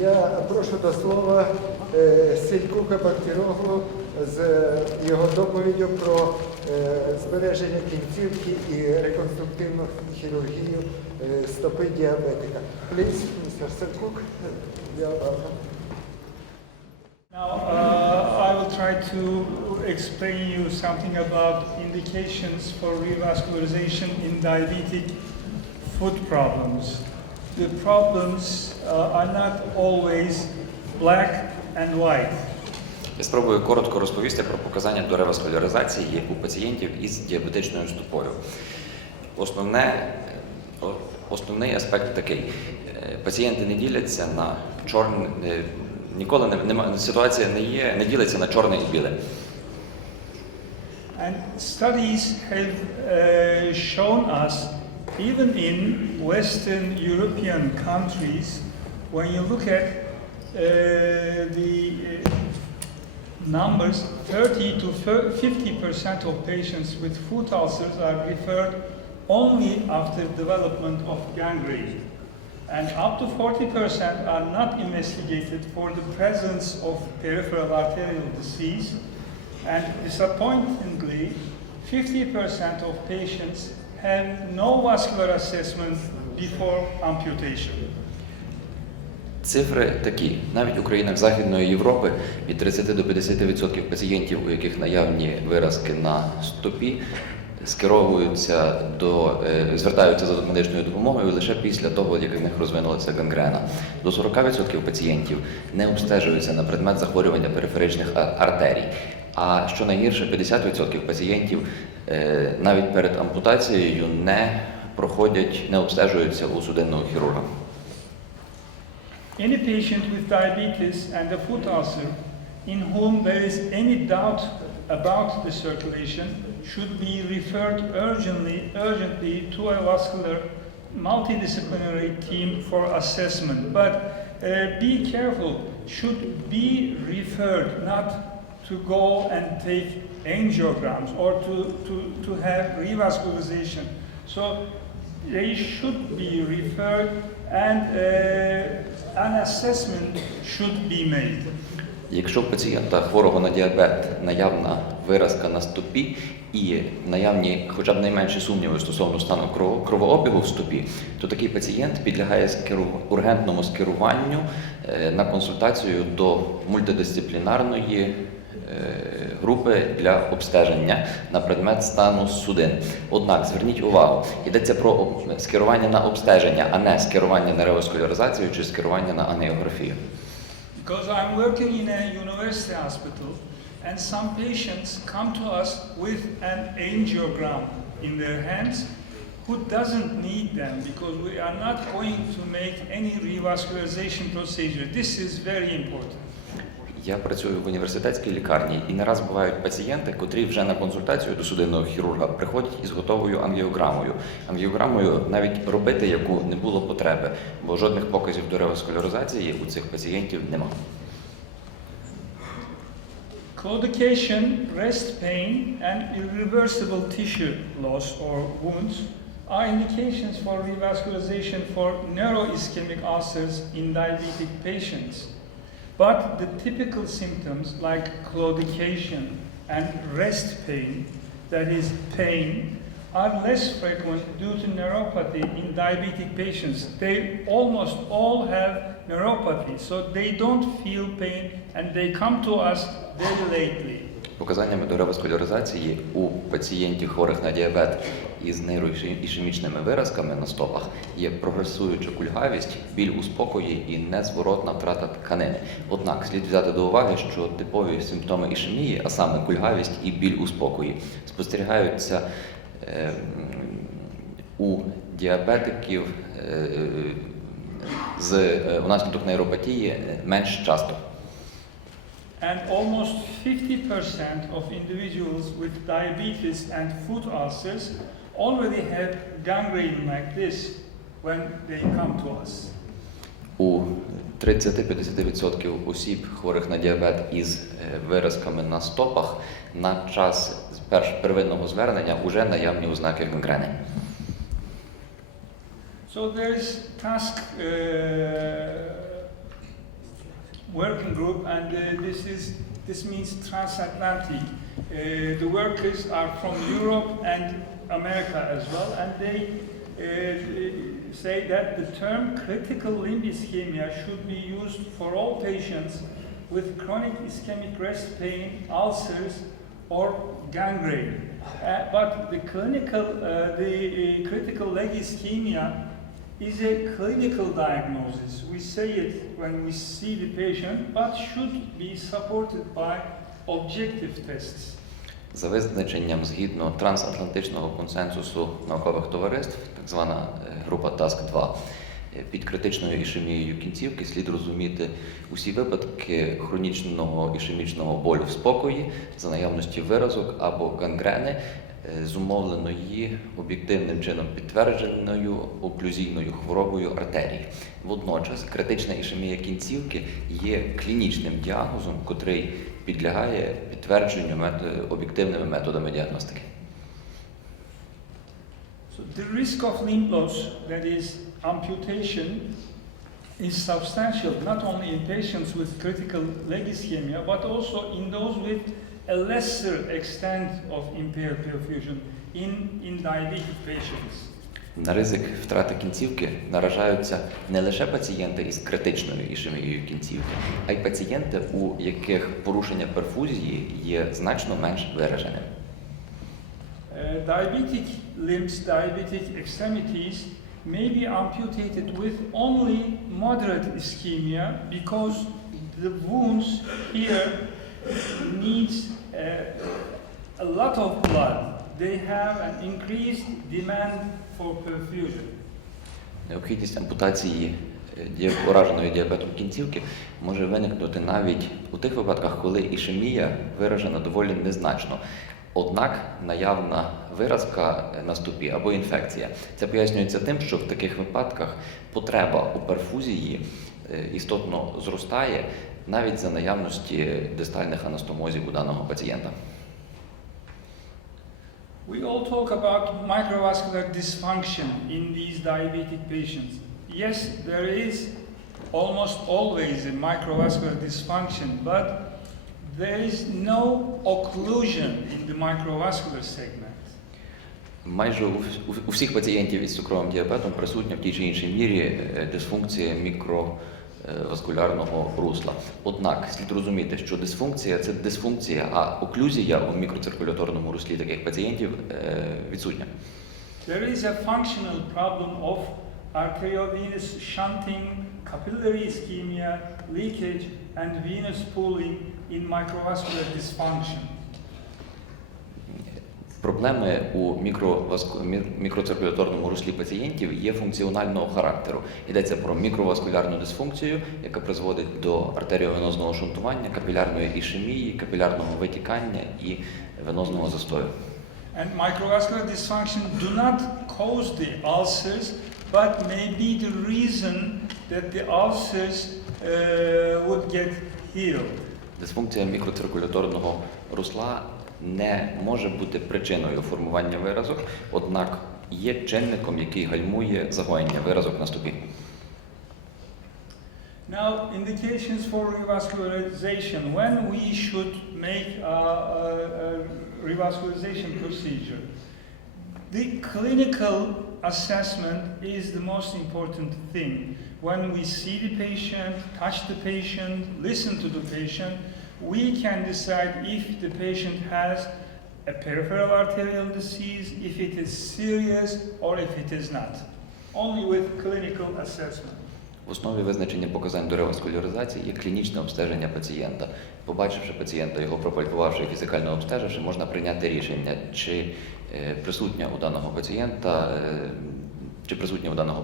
Я прошу до слова Селькука Бактироглу з його доповіддю про збереження кінцівки і реконструктивну хірургію стопи діабетика. Please, Mr. Selcuk, you are welcome. Now, I will try to explain you something about indications for revascularization in diabetic foot problems. The problems are not always black and white. Я спробую коротко розповісти про показання до реваскуляризації у пацієнтів із діабетичною стопою. Основний аспект такий. Пацієнти не діляться на чорне, ситуація не ділиться на чорне і біле. And studies have shown us, even in Western European countries, when you look at the numbers, 30 to 50% of patients with foot ulcers are referred only after development of gangrene. And up to 40% are not investigated for the presence of peripheral arterial disease. And disappointingly, 50% of patients have no vascular assessment before amputation. Цифри такі. Навіть у країнах Західної Європи від 30 до 50% пацієнтів, у яких наявні виразки на стопі, звертаються за медичною допомогою лише після того, як в них розвинулася гангрена. До 40% пацієнтів не обстежуються на предмет захворювання периферичних артерій. А що найгірше, 50% пацієнтів навіть перед ампутацією не обстежуються у судинного хірурга. Any patient with diabetes and a foot ulcer in whom there is any doubt about the circulation should be referred urgently to a vascular multidisciplinary team for assessment. But be careful, should be referred, not to go and take angiograms or to have revascularization. So they should be referred and an assessment should be made. Якщо у пацієнта хворого на діабет наявна виразка на стопі і наявні хоча б найменші сумніви стосовно стану кровообігу в стопі, то такий пацієнт підлягає ургентному скеруванню на консультацію до мультидисциплінарної групи для обстеження на предмет стану судин. Однак, зверніть увагу, йдеться про скерування на обстеження, а не скерування на реваскуляризацію чи скерування на ангіографію. Because I'm working in a university hospital and some patients come to us with an angiogram in their hands who doesn't need them because we are not going to make any revascularization procedure. This is very important. Я працюю в університетській лікарні і не раз бувають пацієнти, котрі вже на консультацію до судинного хірурга приходять із готовою ангіограмою. Ангіограмою навіть робити яку не було потреби, бо жодних показів до реваскуляризації у цих пацієнтів немає. Claudication, rest pain, and irreversible tissue loss or wounds are indications for revascularization for neuroischemic ulcers in diabetic patients. But the typical symptoms like claudication and rest pain, that is pain, are less frequent due to neuropathy in diabetic patients. They almost all have neuropathy, so they don't feel pain and they come to us very lately. Показаннями до реваскуляризації у пацієнтів хворих на діабет із нейроішемічними виразками на стопах є прогресуюча кульгавість, біль у спокої і незворотна втрата тканини. Однак слід взяти до уваги, що типові симптоми ішемії, а саме кульгавість і біль у спокої, спостерігаються у діабетиків унаслідок нейропатії менш часто. And almost 50% of individuals with diabetes and foot ulcers already have gangrene like this when they come to us. У 30-50% осіб, хворих на діабет із виразками на стопах, на час первинного звернення вже наявні ознаки гангрени. So there is task working group, and this means transatlantic. The workers are from Europe and America as well, and they say that the term critical limb ischemia should be used for all patients with chronic ischemic breast pain, ulcers, or gangrene. But the critical leg ischemia is a clinical diagnosis. We say it when we see the patient, but should be supported by objective tests. За визначенням згідно трансатлантичного консенсусу наукових товариств, так звана група ТАСК-2, під критичною ішемією кінцівки слід розуміти усі випадки хронічного ішемічного болю в спокої за наявності виразок або гангрени, зумовленої об'єктивним чином підтвердженою оклюзійною хворобою артерій. Водночас критична ішемія кінцівки є клінічним діагнозом, котрий підлягає підтвердженню об'єктивними методами діагностики. So the risk of limb loss, that is amputation, is substantial not only in patients with critical leg ischemia, but also in those with a lesser extent of impaired perfusion in diabetic patients. На ризик втрати кінцівки наражаються не лише пацієнти із критичною ішемією кінцівки, а й пацієнти, у яких порушення перфузії є значно менш вираженим. Diabetic limbs, diabetic extremities may be amputated with only moderate ischemia because the wounds here needs a lot of blood. They have an increased demand for perfusion. Необхідність ампутації ураженої діабетом кінцівки може виникнути навіть у тих випадках, коли ішемія виражена доволі незначно. Однак наявна виразка на стопі або інфекція. Це пояснюється тим, що в таких випадках потреба у перфузії істотно зростає навіть за наявності дистальних анастомозів у даного пацієнта. We all talk about microvascular dysfunction in these diabetic patients. Yes, there is almost always a microvascular dysfunction, but there is no occlusion in the microvascular segment. Майже у всіх пацієнтів із цукровим діабетом присутня в тій чи іншій мірі дисфункція мікроваскулярного русла. Однак слід розуміти, що дисфункція – це дисфункція, а оклюзія у мікроциркуляторному руслі таких пацієнтів відсутня. There is a functional problem of arteriovenous shunting, capillary ischemia, leakage, and venous pooling in microvascular dysfunction. Проблеми у мікроциркуляторному руслі пацієнтів є функціонального характеру. Йдеться про мікроваскулярну дисфункцію, яка призводить до артеріовенозного шунтування, капілярної ішемії, капілярного витікання і венозного застою. And microvascular dysfunction do not cause the ulcers, but may be the reason that the ulcers would get healed. Дисфункція мікроциркуляторного русла не може бути причиною формування виразок, однак є чинником, який гальмує загоєння виразок на стопі. Now, indications for revascularization. When we should make a revascularization procedure? The clinical assessment is the most important thing. When we see the patient, touch the patient, listen to the patient, we can decide if the patient has a peripheral arterial disease, if it is serious, or if it is not. Only with clinical assessment. В основі визначення показань до реваскуляризації є клінічне обстеження пацієнта. Побачивши пацієнта, його пропальпувавши і фізикально обстеживши, можна прийняти рішення, чи присутнє у даного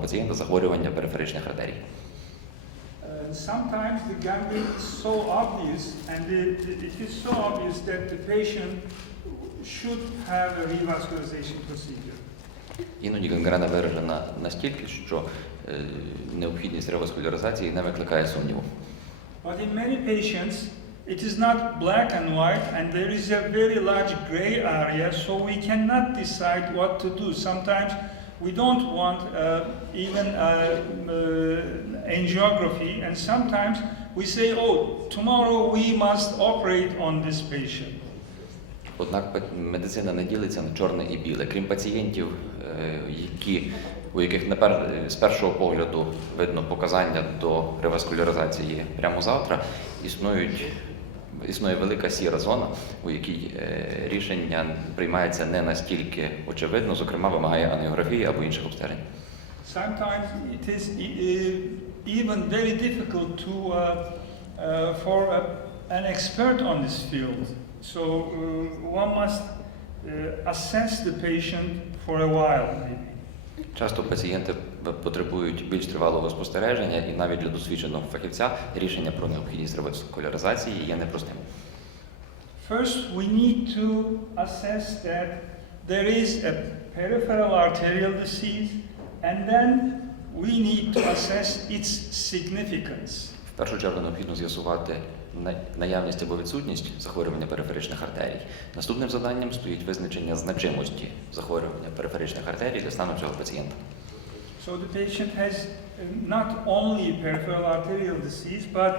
пацієнта захворювання периферичних артерій. Sometimes the gangrene is so obvious, and it is so obvious that the patient should have a revascularization procedure. Іноді гангрена виражена настільки, що необхідність реваскуляризації не викликає сумніву. But in many patients, it is not black and white, and there is a very large gray area, so we cannot decide what to do. Sometimes we don't want even angiography, and sometimes we say, oh, tomorrow we must operate on this patient. Однак медицина не ділиться на чорне і біле. Крім пацієнтів, у яких з першого погляду видно показання до реваскуляризації прямо завтра, існує велика сіра зона, у якій рішення приймається не настільки очевидно, зокрема вимагає ангіографії або інших обстежень. Sometimes it is even very difficult for an expert on this field. So one must assess the patient for a while, maybe. Часто пацієнти потребують більш тривалого спостереження, і навіть для досвідченого фахівця рішення про необхідність реваскуляризації є непростим. First, we need to assess that there is a peripheral arterial disease, and then we need to assess its significance. В першу чергу необхідно з'ясувати наявність або відсутність захворювання периферичних артерій. Наступним завданням стоїть визначення значимості захворювання периферичних артерій для стану цього пацієнта. So the patient has not only peripheral arterial disease, but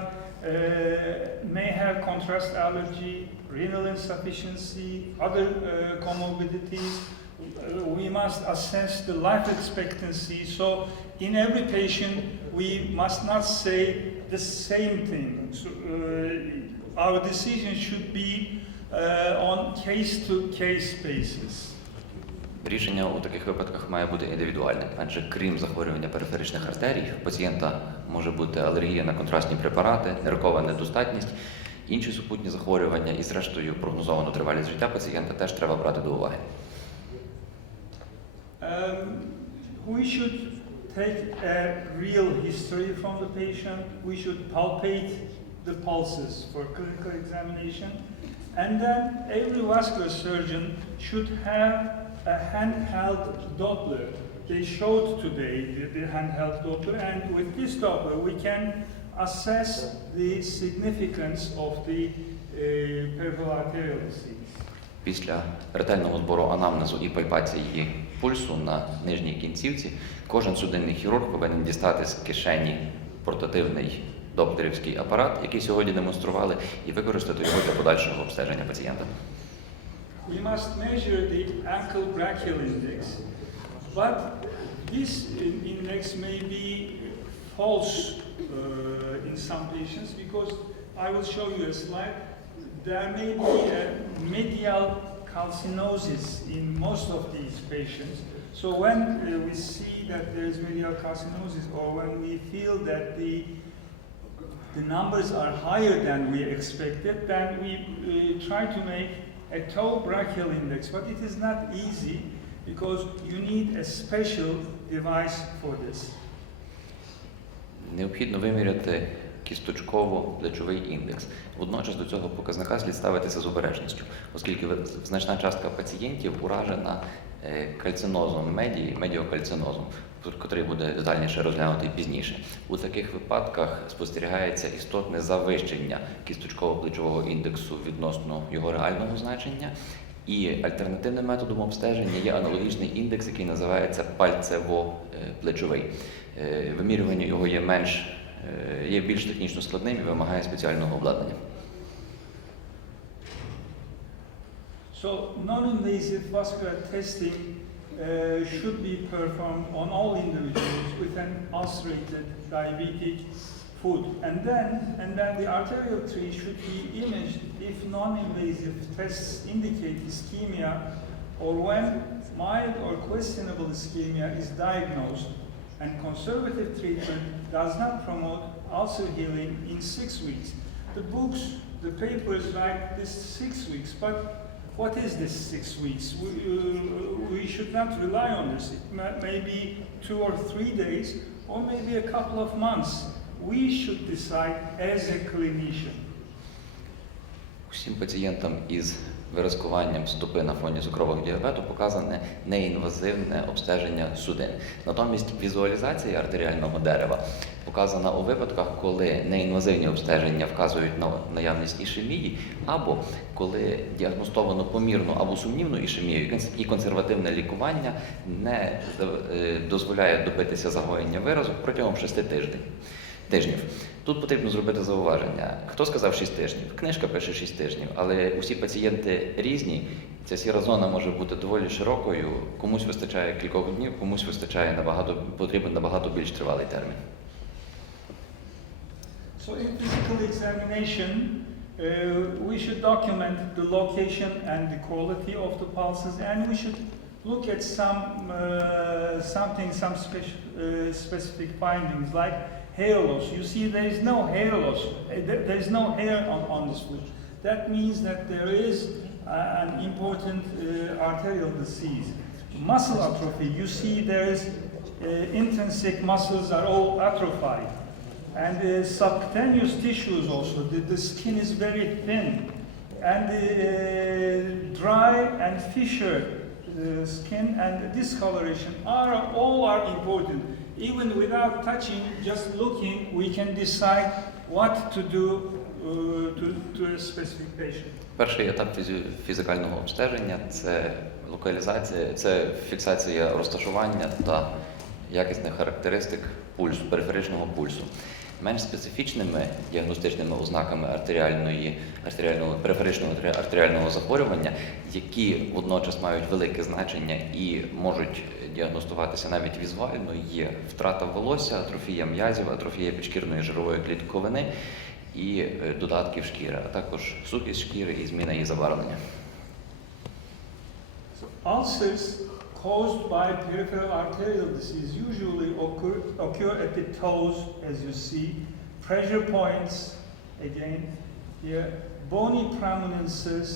may have contrast allergy, renal insufficiency, other comorbidities. We must assess the life expectancy. So in every patient, we must not say the same thing. So, our decision should be on case-to-case basis. Рішення у таких випадках має бути індивідуальним. Адже крім захворювання периферичних артерій, у пацієнта може бути алергія на контрастні препарати, ниркова недостатність, інші супутні захворювання і, зрештою, прогнозовану тривалість життя пацієнта теж треба брати до уваги. We should take a real history from the patient. We should palpate the pulses for clinical examination. And then every vascular surgeon should have a handheld Doppler. They showed today the handheld Doppler, and with this Doppler we can assess the significance of the peripheral arterial disease. Після ретельного збору анамнезу і пальпації пульсу на нижній кінцівці кожен судинний хірург повинен дістати з кишені портативний доплерівський апарат, який сьогодні демонстрували, і використати його для подальшого обстеження пацієнта. We must measure the ankle brachial index, but this index may be false in some patients because I will show you a slide. There may be a medial calcinosis in most of these patients. So when we see that there is medial calcinosis, or when we feel that the numbers are higher than we expected, then we try to make a toe brachial index. But it is not easy because you need a special device for this. Необхідно виміряти кісточково-плечовий індекс. Водночас до цього показника слід ставитися з обережністю, оскільки значна частка пацієнтів уражена кальцинозом медії, медіокальцинозом, який буде детальніше розглянутий пізніше. У таких випадках спостерігається істотне завищення кісточково-плечового індексу відносно його реального значення, і альтернативним методом обстеження є аналогічний індекс, який називається пальцево-плечовий. Вимірювання його є більш технічно складним і вимагає спеціального обладнання. So non-invasive vascular testing should be performed on all individuals with an ulcerated diabetic foot, and then the arterial tree should be imaged if non-invasive tests indicate ischemia, or when mild or questionable ischemia is diagnosed, and conservative treatment does not promote ulcer healing in 6 weeks. The books, the papers write this 6 weeks, but what is this 6 weeks? We should not rely on this. It may be 2 or 3 days, or maybe a couple of months. We should decide as a clinician. Усім пацієнтам із виразкуванням стопи на фоні цукрового діабету показане неінвазивне обстеження судин. Натомість візуалізація артеріального дерева показана у випадках, коли неінвазивні обстеження вказують на наявність ішемії, або коли діагностовано помірну або сумнівну ішемію, і консервативне лікування не дозволяє добитися загоєння виразу протягом 6 тижнів. тижнів. Тут потрібно зробити зауваження. Хто сказав 6 тижнів? Книжка пише 6 тижнів, але усі пацієнти різні. Ця сіра зона може бути доволі широкою, комусь вистачає кількох днів, комусь потрібен набагато більш тривалий термін. So in physical examination, we should document the location and the quality of the pulses, and we should look at some specific findings like hair loss. You see, there is no hair loss. There is no hair on this foot. That means that there is an important arterial disease. Muscle atrophy. You see, there is intrinsic muscles are all atrophied. And the subcutaneous tissues also, the skin is very thin, and dry and fissure skin and discoloration all are important. Even without touching, just looking, we can decide what to do to a specific patient. Перший етап фізикального обстеження – це локалізація, це фіксація розташування та якісних характеристик пульсу, периферичного пульсу. Менш специфічними діагностичними ознаками периферичного артеріального захворювання, які водночас мають велике значення і можуть діагностуватися навіть візуально, є втрата волосся, атрофія м'язів, атрофія підшкірної жирової клітковини і додатків шкіри, а також сухість шкіри і зміна її забарвлення. Ulcers caused by peripheral arterial disease usually occur at the toes, as you see, pressure points, again, here, bony prominences,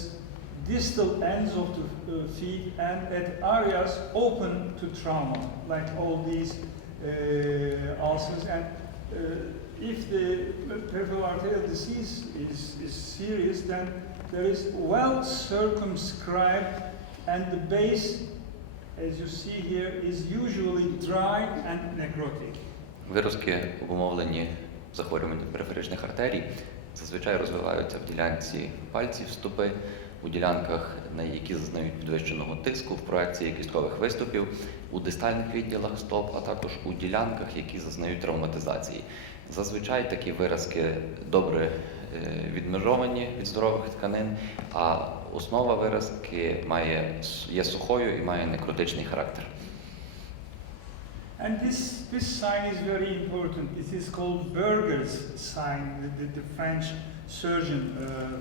distal ends of the feet, and at areas open to trauma, like all these ulcers. And if the peripheral arterial disease is serious, then there is well circumscribed, and the base, as you see here, is usually dry and necrotic. Виразки, обумовлені захворюванням периферичних артерій, зазвичай розвиваються в ділянці пальців стопи, у ділянках, які зазнають підвищеного тиску, в проекції кісткових виступів, у дистальних відділах стоп, а також у ділянках, які зазнають травматизації. Зазвичай такі виразки добре відмежовані від здорових тканин, а основа виразки є сухою і має некротичний характер. And this sign is very important. It is called Berger's sign, the French surgeon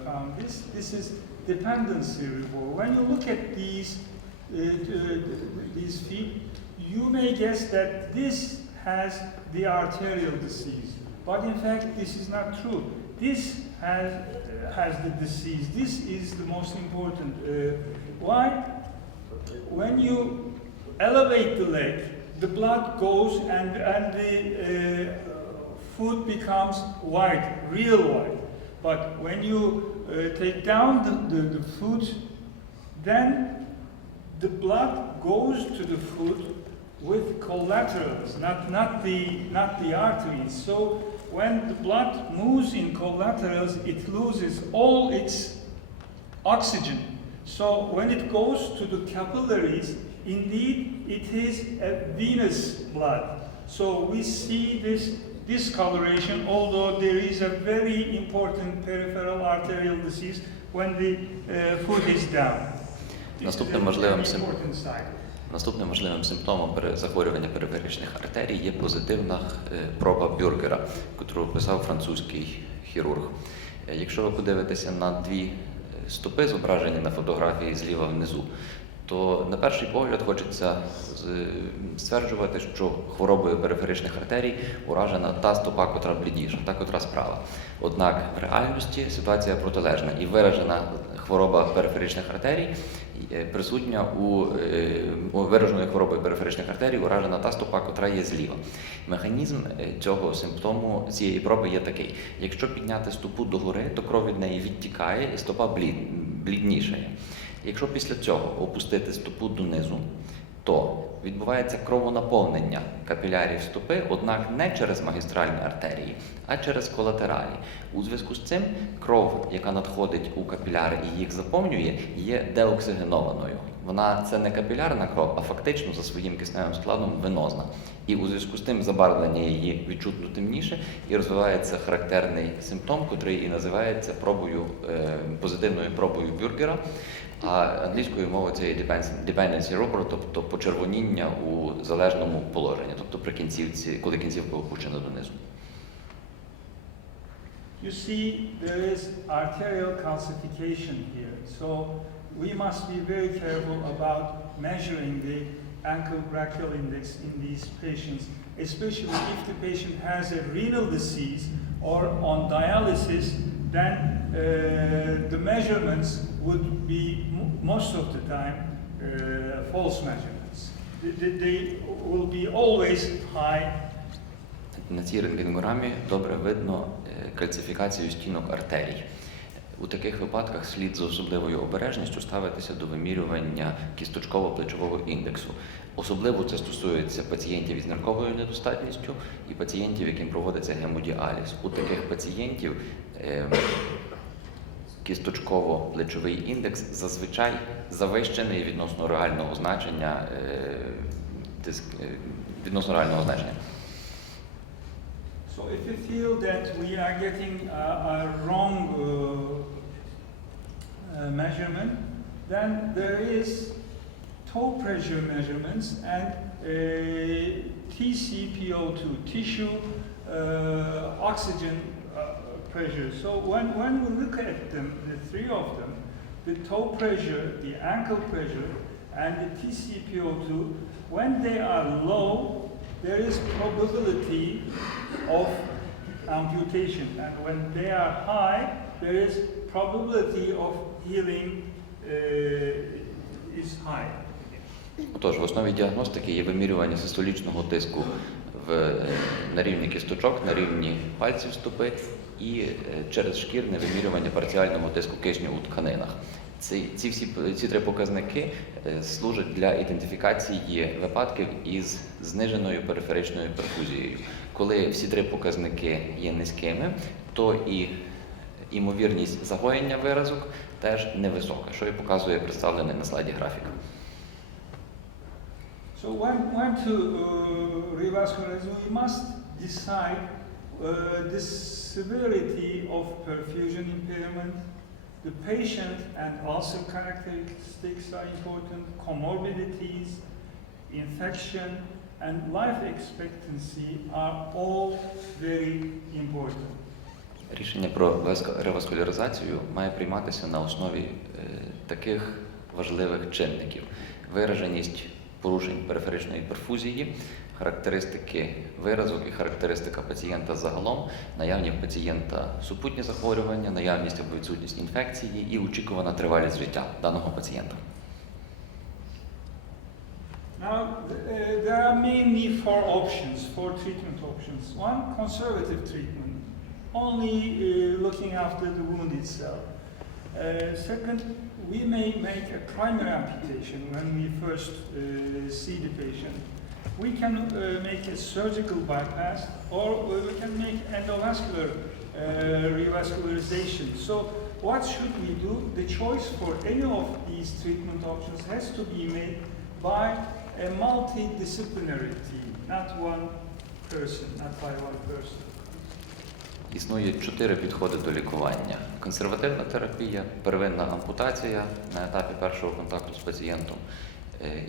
found. This is dependency reward. When you look at these feet, you may guess that this has the arterial disease. But in fact, this is not true. This has the disease. This is the most important. Why? When you elevate the leg, the blood goes and the foot becomes white, real white. But when you take down the foot, then the blood goes to the foot with collaterals, not the arteries. So when the blood moves in collaterals, it loses all its oxygen. So when it goes to the capillaries, indeed it is a venous blood. So we see this discoloration, although there is a very important peripheral arterial disease when the foot is down. Наступним можливим симптомом захворювання периферичних артерій є позитивна проба Бюргера, яку описав французький хірург. Якщо ви подивитеся на дві стопи, зображені на фотографії зліва внизу, то на перший погляд хочеться стверджувати, що хворобою периферичних артерій уражена та стопа, котра блідніша, та котра справа. Однак в реальності ситуація протилежна і виражена хвороба периферичних артерій присутня у вираженої хвороби периферичних артерій уражена та стопа, котра є зліва. Механізм цього симптому, цієї проби є такий. Якщо підняти стопу догори, то кров від неї відтікає і стопа бліднішає. Якщо після цього опустити стопу донизу, то відбувається кровонаповнення капілярів стопи, однак не через магістральні артерії, а через колатералі. У зв'язку з цим кров, яка надходить у капіляри і їх заповнює, є деоксигенованою. Це не капілярна кров, а фактично за своїм кисневим складом венозна. І у зв'язку з тим забарвлення її відчутно темніше і розвивається характерний симптом, котрий і називається позитивною пробою Бюргера. А англійською мовою це є dependency rubber, тобто почервоніння у залежному положенні, тобто при кінцівці, коли кінцівка опущена донизу. You see, there is arterial calcification here, so we must be very careful about measuring the ankle brachial index in these patients, especially if the patient has a renal disease or on dialysis. Then the measurements would be most of the time false measurements. They will be always high. На цій рентгенограмі добре видно кальцифікацію стінок артерій. У таких випадках слід з особливою обережністю ставитися до вимірювання кісточково-плечового індексу. Особливо це стосується пацієнтів із нирковою недостатністю і пацієнтів, яким проводиться гемодіаліз. У таких пацієнтів кісточково-плечовий індекс зазвичай завищений відносно реального значення. So if you feel that we are getting a wrong measurement, then there is toe pressure measurements and TCPO2, tissue oxygen pressure. So when we look at them, the three of them, the toe pressure, the ankle pressure, and the TCPO2, when they are low, there is probability of amputation, and when they are high, there is probability of healing is high. Отож, в основі діагностики є вимірювання систолічного тиску на рівні кісточок, на рівні пальців стопи і через шкірне вимірювання парціального тиску кисню у тканинах. Ці три показники служать для ідентифікації випадків із зниженою периферичною перфузією. Коли всі три показники є низькими, то і ймовірність загоєння виразок теж невисока, що і показує представлений на слайді графік. So when to revascularize, we must decide the severity of perfusion impairment. The patient and also characteristics are important, comorbidities, infection, and life expectancy are all very important. Рішення про реваскуляризацію має прийматися на основі таких важливих чинників: вираженість порушень периферичної перфузії, характеристики виразок і характеристика пацієнта загалом, наявні в пацієнта супутні захворювання, наявність або відсутність інфекції і очікувана тривалість життя даного пацієнта. Now, there are mainly four treatment options. One, conservative treatment, only looking after the wound itself. Second, we may make a primary amputation when we first see the patient. We can make a surgical bypass, or we can make endovascular revascularization. So what should we do? The choice for any of these treatment options has to be made by a multidisciplinary team, not one person, not by one person. Існує 4 підходи до лікування. Консервативна терапія, первинна ампутація на етапі першого контакту з пацієнтом,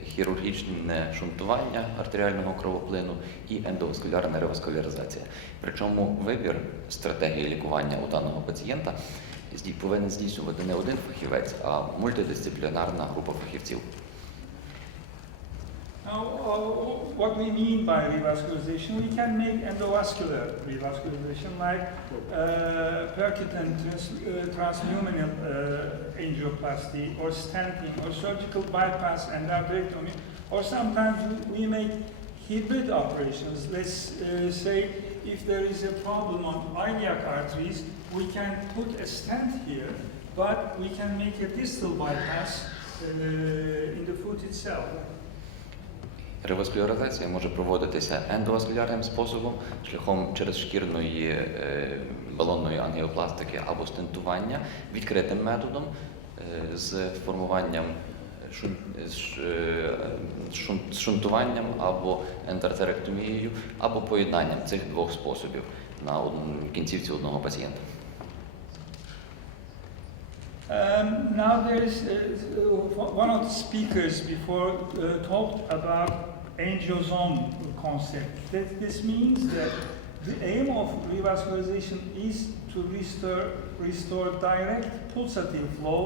хірургічне шунтування артеріального кровоплину і ендоваскулярна реваскуляризація. Причому вибір стратегії лікування у даного пацієнта повинен здійснювати не один фахівець, а мультидисциплінарна група фахівців. Now, what we mean by revascularization, we can make endovascular revascularization like percutaneous transluminal angioplasty or stenting or surgical bypass endarterectomy, or sometimes we make hybrid operations. Let's say if there is a problem on iliac arteries, we can put a stent here, but we can make a distal bypass in the foot itself. Реваскуляризація може проводитися ендоваскулярним способом, шляхом через шкірної балонної ангіопластики або стентування, відкритим методом з формуванням з шунтуванням або ендоартеректомією, або поєднанням цих двох способів на кінцівці одного пацієнта. Now there is one of the speakers before talked about angiosome concept. This means that the aim of revascularization is to restore direct pulsative flow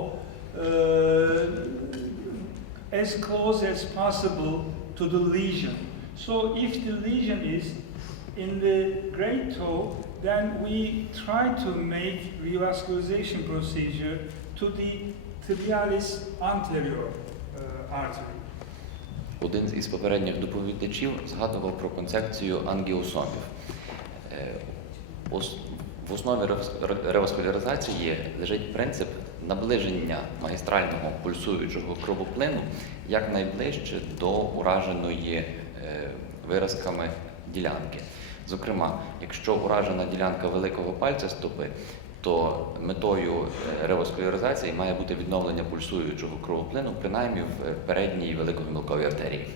as close as possible to the lesion. So if the lesion is in the great toe, then we try to make revascularization procedure to the tibialis anterior artery. Один із попередніх доповідачів згадував про концепцію ангіосомів. В основі реваскуляризації лежить принцип наближення магістрального пульсуючого кровоплину якнайближче до ураженої виразками ділянки. Зокрема, якщо уражена ділянка великого пальця стопи, то метою реваскуляризації має бути відновлення пульсуючого кровоплину, принаймні в передній великогомілковій артерії.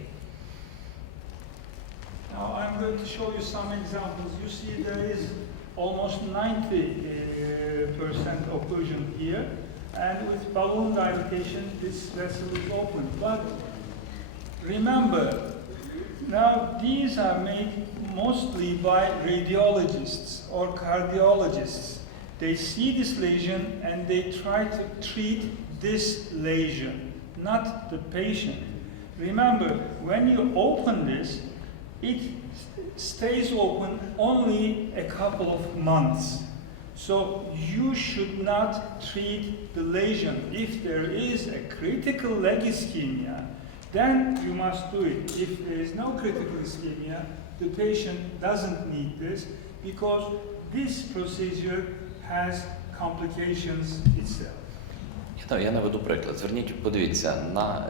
Now I'm going to show you some examples. You see there is almost 90% occlusion here, and with balloon dilatation this vessel is open. But remember, now these are made mostly by radiologists or cardiologists. They see this lesion and they try to treat this lesion, not the patient. Remember, when you open this, it stays open only a couple of months. So you should not treat the lesion. If there is a critical leg ischemia, then you must do it. If there is no critical ischemia, the patient doesn't need this because this procedure has complications itself. Я наведу приклад. Подивіться, на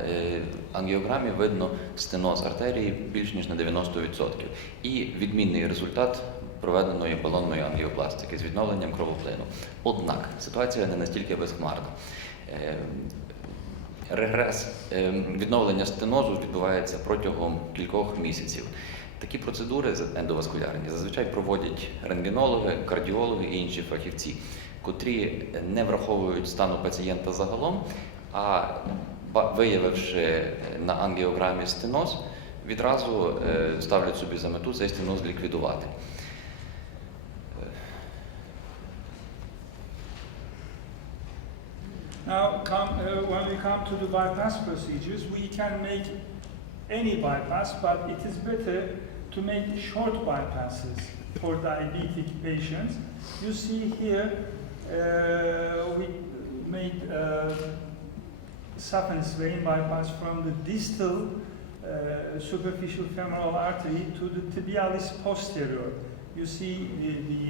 ангіограмі видно стеноз артерії більш ніж на 90% і відмінний результат проведеної балонної ангіопластики з відновленням кровоплину. Однак ситуація не настільки безхмарна. Регрес відновлення стенозу відбувається протягом кількох місяців. Такі процедури ендоваскулярні зазвичай проводять рентгенологи, кардіологи і інші фахівці, котрі не враховують стану пацієнта загалом, а виявивши на ангіограмі стеноз, відразу ставлять собі за мету цей стеноз ліквідувати. Now, when we come to the bypass procedures, we can make any bypass, but it is better to make short bypasses for diabetic patients. You see here, we made saphenous vein bypass from the distal superficial femoral artery to the tibialis posterior. You see the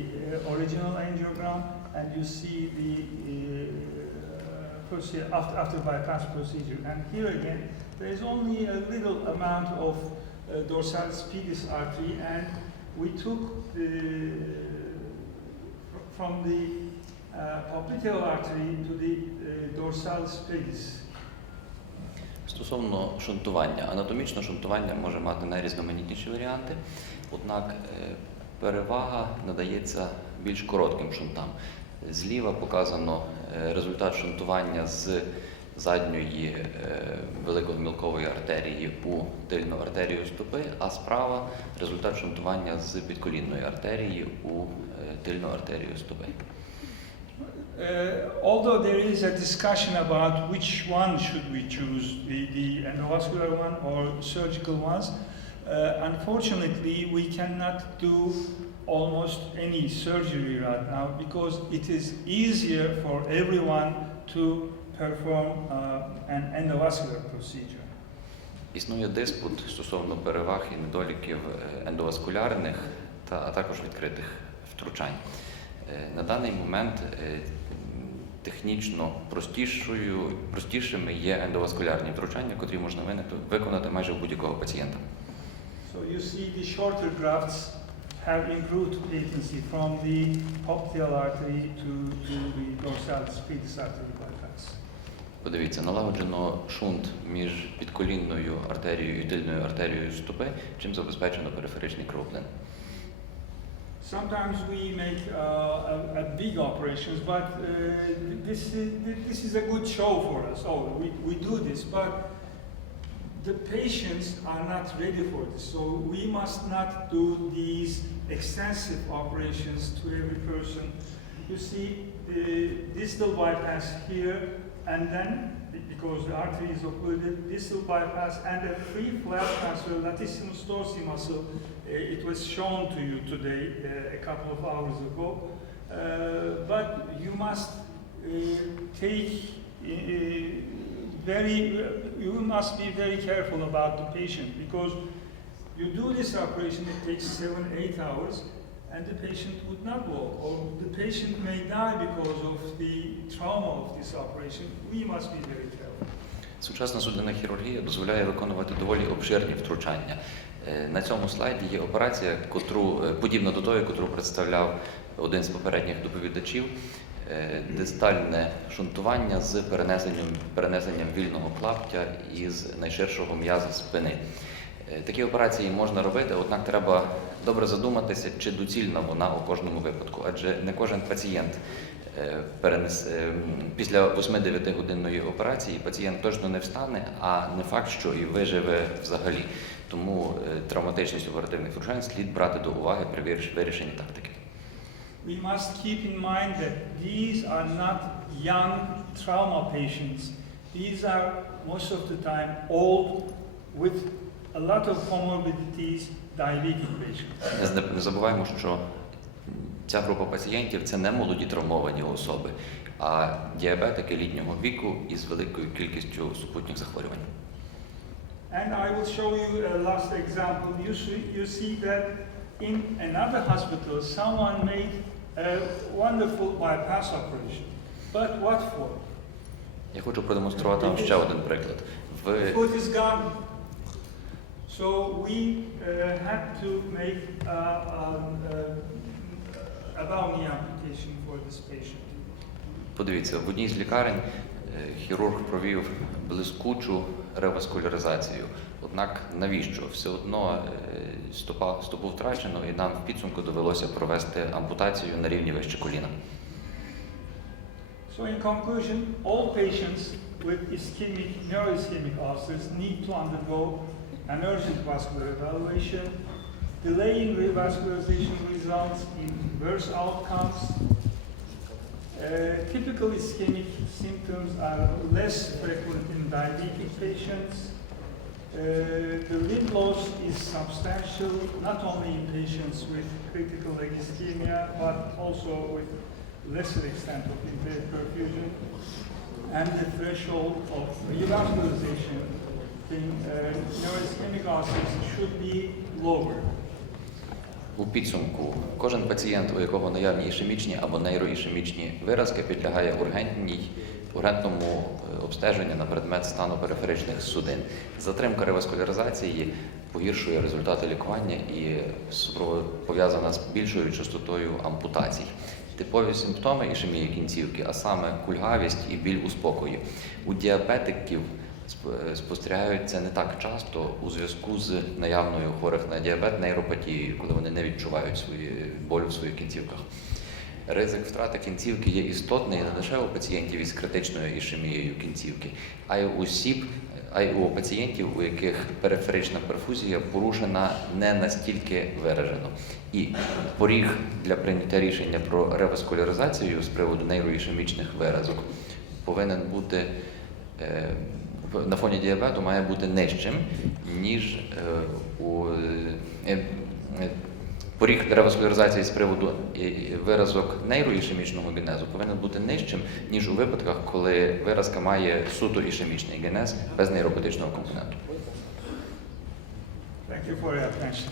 original angiogram, and you see the procedure after bypass procedure. And here again, there is only a little amount of dorsalis pedis artery, and we took from the popliteal artery to the dorsalis pedis. Стосовно шунтування. Анатомічно шунтування може мати найрізноманітніші варіанти, однак перевага надається більш коротким шунтам. Зліва показано результат шунтування з задньої великогомілкової артерії у тильну артерію стопи, а справа результат шунтування з підколінної артерії у тильну артерію стопи. Although there is a discussion about which one should we choose, the endovascular one or surgical ones, unfortunately we cannot do almost any surgery right now because it is easier for everyone to perform an endovascular procedure. Існує диспут стосовно переваг і недоліків ендоваскулярних, а також відкритих втручань. На даний момент технічно простішими є ендоваскулярні втручання, котрі можна виконати майже у будь-якого пацієнта. So you see the shorter grafts have improved patency from the popliteal artery to the dorsalis pedis artery bypass. Подивіться, налагоджено шунт між підколінною артерією і тильною артерією стопи, чим забезпечено периферичний кровоплин. Sometimes we make big operations, but this is a good show for us. Oh, we do this, but the patients are not ready for this. So we must not do these extensive operations to every person. You see the distal bypass here, and then, because the artery is occluded, distal bypass and a free flap transfer latissimus dorsi muscle. It was shown to you today, a couple of hours ago. But you must you must be very careful about the patient, because you do this operation, it takes 7-8 hours, and the patient would not walk, or the patient may die because of the trauma of this operation. We must be very careful. Сучасна судинна хірургія дозволяє виконувати доволі обширні втручання. На цьому слайді є операція, подібна до тої, яку представляв один з попередніх доповідачів, дистальне шунтування з перенесенням вільного клаптя із найширшого м'яза спини. Такі операції можна робити, однак треба добре задуматися, чи доцільна вона у кожному випадку, адже не кожен пацієнт після 8-9 годинної операції пацієнт точно не встане, а не факт, що і виживе взагалі. Тому травматичність оперативних втручань слід брати до уваги при вирішенні тактики. We must keep in mind that these are not young trauma patients. These are most of the time old with a lot of comorbidities, diabetic patients. Не забуваємо, що ця група пацієнтів – це не молоді травмовані особи, а діабетики літнього віку із великою кількістю супутніх захворювань. And I will show you a last example. You see that in another hospital, someone made a wonderful bypass operation. But what for? Я хочу продемонструвати вам ще один приклад. The foot is gone. So we had to make a bony amputation for this patient. Подивіться, в одній з лікарень хірург провів блискучу реваскуляризацію. Однак навіщо? Все одно стопу втрачено, і нам в підсумку довелося провести ампутацію на рівні вище коліна. So in conclusion, all patients with ischemic, neuroischemic ulcers need to undergo an urgent vascular evaluation. Delaying revascularization results in worse outcomes. Typical ischemic symptoms are less frequent in diabetic patients. The limb loss is substantial, not only in patients with critical leg ischemia, but also with lesser extent of impaired perfusion. And the threshold of revascularization in neuroischemic ulcers should be lower. У підсумку, кожен пацієнт, у якого наявні ішемічні або нейроішемічні виразки, підлягає ургентному обстеженню на предмет стану периферичних судин. Затримка реваскуляризації погіршує результати лікування і пов'язана з більшою частотою ампутацій. Типові симптоми ішемії кінцівки, а саме кульгавість і біль у спокої. У діабетиків спостерігаються не так часто у зв'язку з наявною хворих на діабет нейропатією, коли вони не відчувають болю в своїх кінцівках. Ризик втрати кінцівки є істотний не лише у пацієнтів із критичною ішемією кінцівки, а й у пацієнтів, у яких периферична перфузія порушена не настільки виражено. І поріг для прийняття рішення про реваскуляризацію з приводу нейроішемічних виразок повинен бути на фоні діабету має бути нижчим, ніж поріг реваскуляризації з приводу виразок нейроішемічного генезу повинен бути нижчим, ніж у випадках, коли виразка має суто ішемічний генез без нейропатичного компоненту. Thank you for your attention.